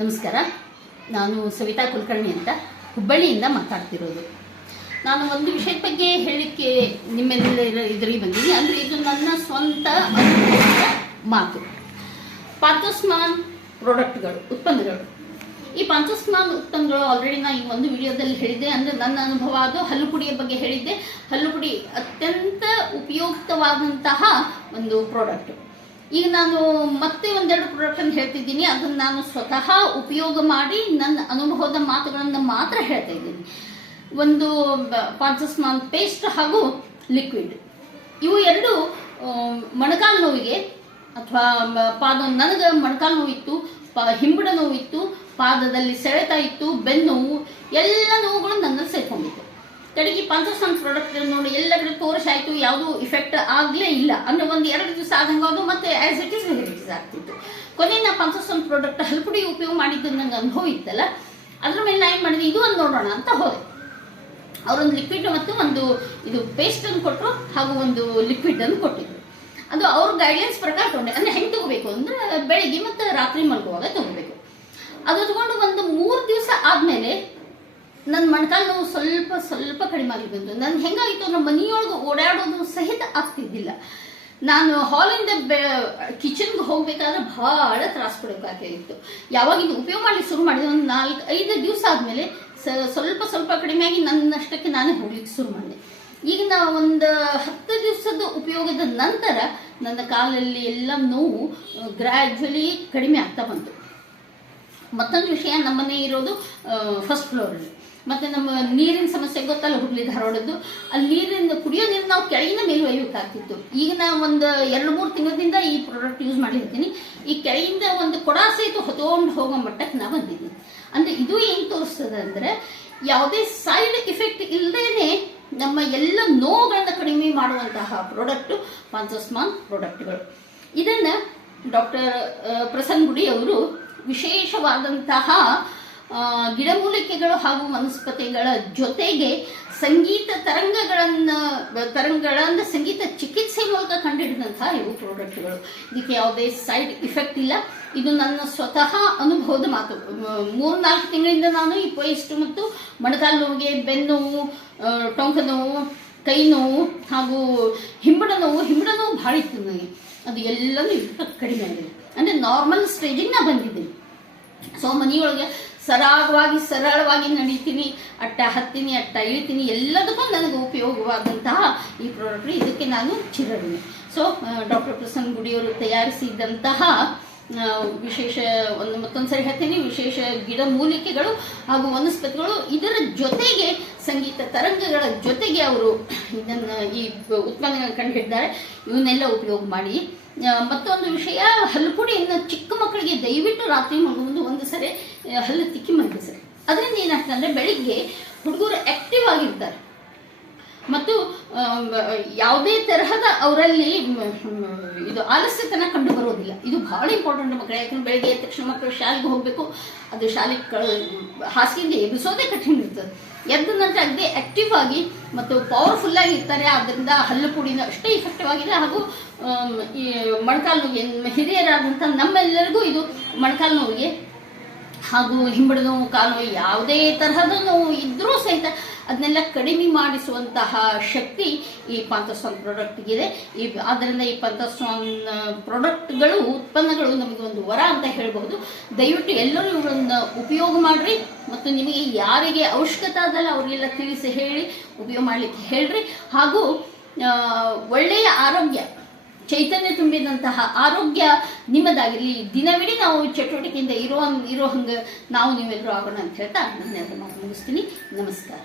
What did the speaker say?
ನಮಸ್ಕಾರ. ನಾನು ಸವಿತಾ ಕುಲಕರ್ಣಿ ಅಂತ ಹುಬ್ಬಳ್ಳಿಯಿಂದ ಮಾತಾಡ್ತಿರೋದು. ನಾನು ಒಂದು ವಿಷಯದ ಬಗ್ಗೆ ಹೇಳಲಿಕ್ಕೆ ನಿಮ್ಮೆಲ್ಲ ಇದರಿಗೆ ಬಂದೀನಿ. ಅಂದರೆ ಇದು ನನ್ನ ಸ್ವಂತ ಮಾತು. ಪಾಂಥೋಸ್ಮಾನ್ ಪ್ರಾಡಕ್ಟ್ಗಳು, ಉತ್ಪನ್ನಗಳು. ಈ ಪಾಂಥೋಸ್ಮಾನ್ ಉತ್ಪನ್ನಗಳು ಆಲ್ರೆಡಿ ನಾನು ಈ ಒಂದು ವಿಡಿಯೋದಲ್ಲಿ ಹೇಳಿದ್ದೆ. ಅಂದರೆ ನನ್ನ ಅನುಭವ ಅದು ಹಲ್ಲು ಪುಡಿಯ ಬಗ್ಗೆ ಹೇಳಿದ್ದೆ. ಹಲ್ಲು ಪುಡಿ ಅತ್ಯಂತ ಉಪಯುಕ್ತವಾದಂತಹ ಒಂದು ಪ್ರಾಡಕ್ಟ್. ಈಗ ನಾನು ಮತ್ತೆ ಒಂದೆರಡು ಪ್ರಾಡಕ್ಟನ್ನು ಹೇಳ್ತಿದ್ದೀನಿ. ಅದನ್ನು ನಾನು ಸ್ವತಃ ಉಪಯೋಗ ಮಾಡಿ ನನ್ನ ಅನುಭವದ ಮಾತುಗಳನ್ನು ಮಾತ್ರ ಹೇಳ್ತಾ ಇದ್ದೀನಿ. ಒಂದು ಪಾಂಥೋಸ್ಮಾನ್ ಪೇಸ್ಟ್ ಹಾಗೂ ಲಿಕ್ವಿಡ್, ಇವು ಎರಡು ಮೊಣಕಾಲು ನೋವಿಗೆ ಅಥವಾ ನನಗೆ ಮೊಣಕಾಲು ನೋವಿತ್ತು, ಹಿಂಬಡ ನೋವಿತ್ತು, ಪಾದದಲ್ಲಿ ಸೆಳೆತ ಇತ್ತು, ಬೆನ್ನು ನೋವು, ಎಲ್ಲ ನೋವುಗಳು ನನ್ನಲ್ಲಿ ಸೇರ್ಕೊಂಡಿತ್ತು. ಕಡೆಗೆ ಪಾಂಥೋಸ್ಮಾನ್ ಪ್ರಾಡಕ್ಟ್ ನೋಡಿ ಎಲ್ಲ ಕಡೆ ತೋರಿಸಾಯ್ತು, ಯಾವುದೂ ಇಫೆಕ್ಟ್ ಆಗಲೇ ಇಲ್ಲ. ಅಂದರೆ ಒಂದು 2 ದಿವಸ ಆದಂಗೆ ಅದು ಮತ್ತೆ ಆಸ್ ಇಟ್ ಈಸ್ ಆಗ್ತಿತ್ತು. ಕೊನೆ ನಾ ಪಾಂಥೋಸ್ಮಾನ್ ಪ್ರಾಡಕ್ಟ್ ಹಲ್ಪುಡಿ ಉಪಯೋಗ ಮಾಡಿದ್ದು ನಂಗೆ ಅನುಭವ ಇತ್ತಲ್ಲ, ಅದ್ರ ಮೇಲೆ ನಾ ಏನು ಮಾಡಿದೆ, ಇದು ಒಂದು ನೋಡೋಣ ಅಂತ ಹೋದೆ. ಅವರೊಂದು ಲಿಕ್ವಿಡ್ ಮತ್ತು ಒಂದು ಇದು ಪೇಸ್ಟ್ ಅನ್ನು ಕೊಟ್ಟರು, ಹಾಗೂ ಒಂದು ಲಿಕ್ವಿಡ್ ಅನ್ನು ಕೊಟ್ಟಿದ್ರು. ಅದು ಅವ್ರ ಗೈಡ್ಲೈನ್ಸ್ ಪ್ರಕಾರ ತಗೊಂಡೆ. ಅಂದರೆ ಹೆಂಗೆ ತಗೋಬೇಕು ಅಂದರೆ ಬೆಳಿಗ್ಗೆ ಮತ್ತು ರಾತ್ರಿ ಮಲ್ಗುವಾಗ ತಗೋಬೇಕು. ಅದು ತಗೊಂಡು ಒಂದು 3 ದಿವಸ ಆದಮೇಲೆ ನನ್ನ ಮೊಣಕಾಲು ನೋವು ಸ್ವಲ್ಪ ಕಡಿಮೆ ಆಗಿ ಬಂತು. ನನ್ಗೆ ಹೆಂಗಾಗಿತ್ತು ಅಂದ್ರೆ ಮನೆಯೊಳಗೆ ಓಡಾಡೋದು ಸಹಿತ ಆಗ್ತಿದ್ದಿಲ್ಲ. ನಾನು ಹಾಲಿಂದ ಕಿಚನ್ಗೆ ಹೋಗ್ಬೇಕಾದ್ರೆ ಬಹಳ ತ್ರಾಸ ಪಡಬೇಕಾಗಿತ್ತು. ಯಾವಾಗ ಇದು ಉಪಯೋಗ ಮಾಡಲಿಕ್ಕೆ ಶುರು ಮಾಡಿದೆ, ಒಂದು 4-5 ದಿವಸ ಆದಮೇಲೆ ಸ್ವಲ್ಪ ಕಡಿಮೆಯಾಗಿ ನನ್ನಷ್ಟಕ್ಕೆ ನಾನೇ ಹೋಗ್ಲಿಕ್ಕೆ ಶುರು ಮಾಡಿದೆ. ಈಗ ನಾವು ಒಂದು 10 ದಿವಸದ ಉಪಯೋಗದ ನಂತರ ನನ್ನ ಕಾಲಲ್ಲಿ ಎಲ್ಲ ನೋವು ಗ್ರ್ಯಾಜುವಲಿ ಕಡಿಮೆ ಆಗ್ತಾ ಬಂತು. ಮತ್ತೊಂದು ವಿಷಯ, ನಮ್ಮನೆ ಇರೋದು ಫಸ್ಟ್ ಫ್ಲೋರಲ್ಲಿ. ಮತ್ತು ನಮ್ಮ ನೀರಿನ ಸಮಸ್ಯೆ ಗೊತ್ತಲ್ಲ, ಹುಬ್ಳಿ ಧಾರವಾಡದ್ದು. ಅಲ್ಲಿ ಕುಡಿಯೋ ನೀರು ನಾವು ಕೆಳಗಿನ ಮೇಲೆ ಒಯ್ಯಬೇಕಾಗ್ತಿತ್ತು. ಈಗ ನಾನು ಒಂದು 2-3 ತಿಂಗಳಿಂದ ಈ ಪ್ರಾಡಕ್ಟ್ ಯೂಸ್ ಮಾಡಿರ್ತೀನಿ. ಈ ಕೆಳಗಿಂದ ಒಂದು ಕೊಡ ಸಹಿತ ಹೊತ್ಕೊಂಡು ಹೋಗೋ ಮಟ್ಟಕ್ಕೆ ನಾ ಬಂದಿದ್ದೀನಿ. ಅಂದರೆ ಇದು ಏನು ತೋರಿಸ್ತದೆ ಅಂದರೆ, ಯಾವುದೇ ಸೈಡ್ ಇಫೆಕ್ಟ್ ಇಲ್ಲದೇನೆ ನಮ್ಮ ಎಲ್ಲ ನೋವುಗಳನ್ನ ಕಡಿಮೆ ಮಾಡುವಂತಹ ಪ್ರಾಡಕ್ಟು ಪಾಂಥೋಸ್ಮಾನ್ ಪ್ರಾಡಕ್ಟ್ಗಳು. ಇದನ್ನು ಡಾಕ್ಟರ್ ಪ್ರಸನ್ನ ಗುಡಿ ಅವರು ವಿಶೇಷವಾದಂತಹ ಗಿಡಮೂಲಿಕೆಗಳು ಹಾಗೂ ವನಸ್ಪತಿಗಳ ಜೊತೆಗೆ ಸಂಗೀತ ತರಂಗಗಳನ್ನು ಸಂಗೀತ ಚಿಕಿತ್ಸೆ ಮೂಲಕ ಕಂಡುಹಿಡಿದಂತಹ ಇವು ಪ್ರಾಡಕ್ಟ್ಗಳು. ಇದಕ್ಕೆ ಯಾವುದೇ ಸೈಡ್ ಇಫೆಕ್ಟ್ ಇಲ್ಲ. ಇದು ನನ್ನ ಸ್ವತಃ ಅನುಭವದ ಮಾತು. 3-4 ತಿಂಗಳಿಂದ ನಾನು ಈ ಪೇಸ್ಟ್ ಮತ್ತು ಮೊಣಕಾಲು ನೋವಿಗೆ, ಬೆನ್ನು ನೋವು, ಟೊಂಕ ನೋವು, ಕೈ ನೋವು ಹಾಗೂ ಹಿಂಬಡ ನೋವು ಭಾಳ ಇತ್ತು ನನಗೆ. ಅದು ಎಲ್ಲನೂ ಕಡಿಮೆ ಆಗಿದೆ. ಅಂದರೆ ನಾರ್ಮಲ್ ಸ್ಟೇಜಿಗೆ ನಾ ಬಂದಿದ್ದೀನಿ. ಸೊ ಮನೆಯೊಳಗೆ ಸರಳವಾಗಿ ನಡೀತೀನಿ, ಅಟ್ಟ ಹತ್ತೀನಿ, ಅಟ್ಟ ಇಳಿತೀನಿ, ಎಲ್ಲದಕ್ಕೂ ನನಗೆ ಉಪಯೋಗವಾದಂತಹ ಈ ಪ್ರಾಡಕ್ಟ್. ಇದಕ್ಕೆ ನಾನು ಚಿರಋಣಿ. ಸೊ ಡಾಕ್ಟರ್ ಪ್ರಸನ್ನ ಗುಡಿಯವರು ತಯಾರಿಸಿದಂತಹ ವಿಶೇಷ ಮತ್ತೊಂದು ಸರಿ ಹೇಳ್ತೀನಿ, ವಿಶೇಷ ಗಿಡಮೂಲಿಕೆಗಳು ಹಾಗೂ ವನಸ್ಪತಿಗಳು, ಇದರ ಜೊತೆಗೆ ಸಂಗೀತ ತರಂಗಗಳ ಜೊತೆಗೆ ಅವರು ಇದನ್ನು ಈ ಉತ್ಪನ್ನಗಳನ್ನು ಕಂಡುಹಿಡಿದ್ದಾರೆ. ಇವನ್ನೆಲ್ಲ ಉಪಯೋಗ ಮಾಡಿ. ಮತ್ತೊಂದು ವಿಷಯ, ಹಲ್ಲು ಪುಡಿಯನ್ನು ಚಿಕ್ಕ ಮಕ್ಕಳಿಗೆ ದಯವಿಟ್ಟು ರಾತ್ರಿ ಮಲಗುವುದು ಒಂದು ಸರಿ ಹಲ್ಲು ತಿಕ್ಕಿ ಮಲಗಿಸ್ರಿ. ಅದರಿಂದ ಏನಾಗ್ತದೆ ಅಂದರೆ ಬೆಳಿಗ್ಗೆ ಹುಡುಗರು ಆಕ್ಟಿವ್ ಆಗಿರ್ತಾರೆ ಮತ್ತು ಯಾವುದೇ ತರಹದ ಅವರಲ್ಲಿ ಇದು ಆಲಸ್ಯತನ ಕಂಡು ಬರೋದಿಲ್ಲ. ಇದು ಬಹಳ ಇಂಪಾರ್ಟೆಂಟ್ ಮಕ್ಕಳು. ಯಾಕಂದ್ರೆ ಬೆಳಗ್ಗೆ ಎದ್ದ ತಕ್ಷಣ ಮಕ್ಕಳು ಶಾಲೆಗೆ ಹೋಗಬೇಕು. ಅದು ಶಾಲೆಗೆ ಹಾಸಿಗೆಯಿಂದ ಎಬ್ಬಿಸೋದೇ ಕಠಿಣ ಇರ್ತದೆ. ಎದ್ದ ನಂತರ ಅದೇ ಆಕ್ಟಿವ್ ಆಗಿ ಮತ್ತು ಪವರ್ಫುಲ್ ಆಗಿ ಇರ್ತಾರೆ. ಆದ್ದರಿಂದ ಹಲ್ಲು ಪುಡಿನ ಅಷ್ಟೇ ಇಫೆಕ್ಟಿವ್ ಆಗಿದೆ. ಹಾಗೂ ಈ ಮೊಣಕಾಲು ನೋವಿಗೆ, ಹಿರಿಯರಾದಂಥ ನಮ್ಮೆಲ್ಲರಿಗೂ ಇದು ಮೊಣಕಾಲು ನೋವಿಗೆ ಹಾಗೂ ಹಿಂಬಡ ನೋವು, ಕಾಲು ನೋವು, ಯಾವುದೇ ತರಹದ ನೋವು ಇದ್ರೂ ಸಹಿತ ಅದನ್ನೆಲ್ಲ ಕಡಿಮೆ ಮಾಡಿಸುವಂತಹ ಶಕ್ತಿ ಈ ಪಾಂಥೋಸ್ಮಾನ್ ಪ್ರಾಡಕ್ಟ್ಗಿದೆ. ಆದ್ದರಿಂದ ಈ ಪಾಂಥೋಸ್ಮಾನ್ ಪ್ರಾಡಕ್ಟ್ಗಳು, ಉತ್ಪನ್ನಗಳು ನಮಗೆ ಒಂದು ವರ ಅಂತ ಹೇಳ್ಬಹುದು. ದಯವಿಟ್ಟು ಎಲ್ಲರೂ ಇವುಗಳನ್ನು ಉಪಯೋಗ ಮಾಡಿರಿ. ಮತ್ತು ನಿಮಗೆ ಯಾರಿಗೆ ಅವಶ್ಯಕತೆ ಅದಲ್ಲ ಅವರಿಗೆಲ್ಲ ತಿಳಿಸಿ ಹೇಳಿ ಉಪಯೋಗ ಮಾಡಲಿಕ್ಕೆ ಹೇಳ್ರಿ. ಹಾಗೂ ಒಳ್ಳೆಯ ಆರೋಗ್ಯ, ಚೈತನ್ಯ ತುಂಬಿದಂತಹ ಆರೋಗ್ಯ ನಿಮ್ಮದಾಗಿರಲಿ. ದಿನವಿಡೀ ನಾವು ಚಟುವಟಿಕೆಯಿಂದ ಇರೋ ಹಂಗೆ ನಾವು ನೀವೆಲ್ಲರೂ ಆಗೋಣ ಅಂತ ಹೇಳ್ತಾ ನನ್ನ ಮಾತು ಮುಗಿಸ್ತೀನಿ. ನಮಸ್ಕಾರ.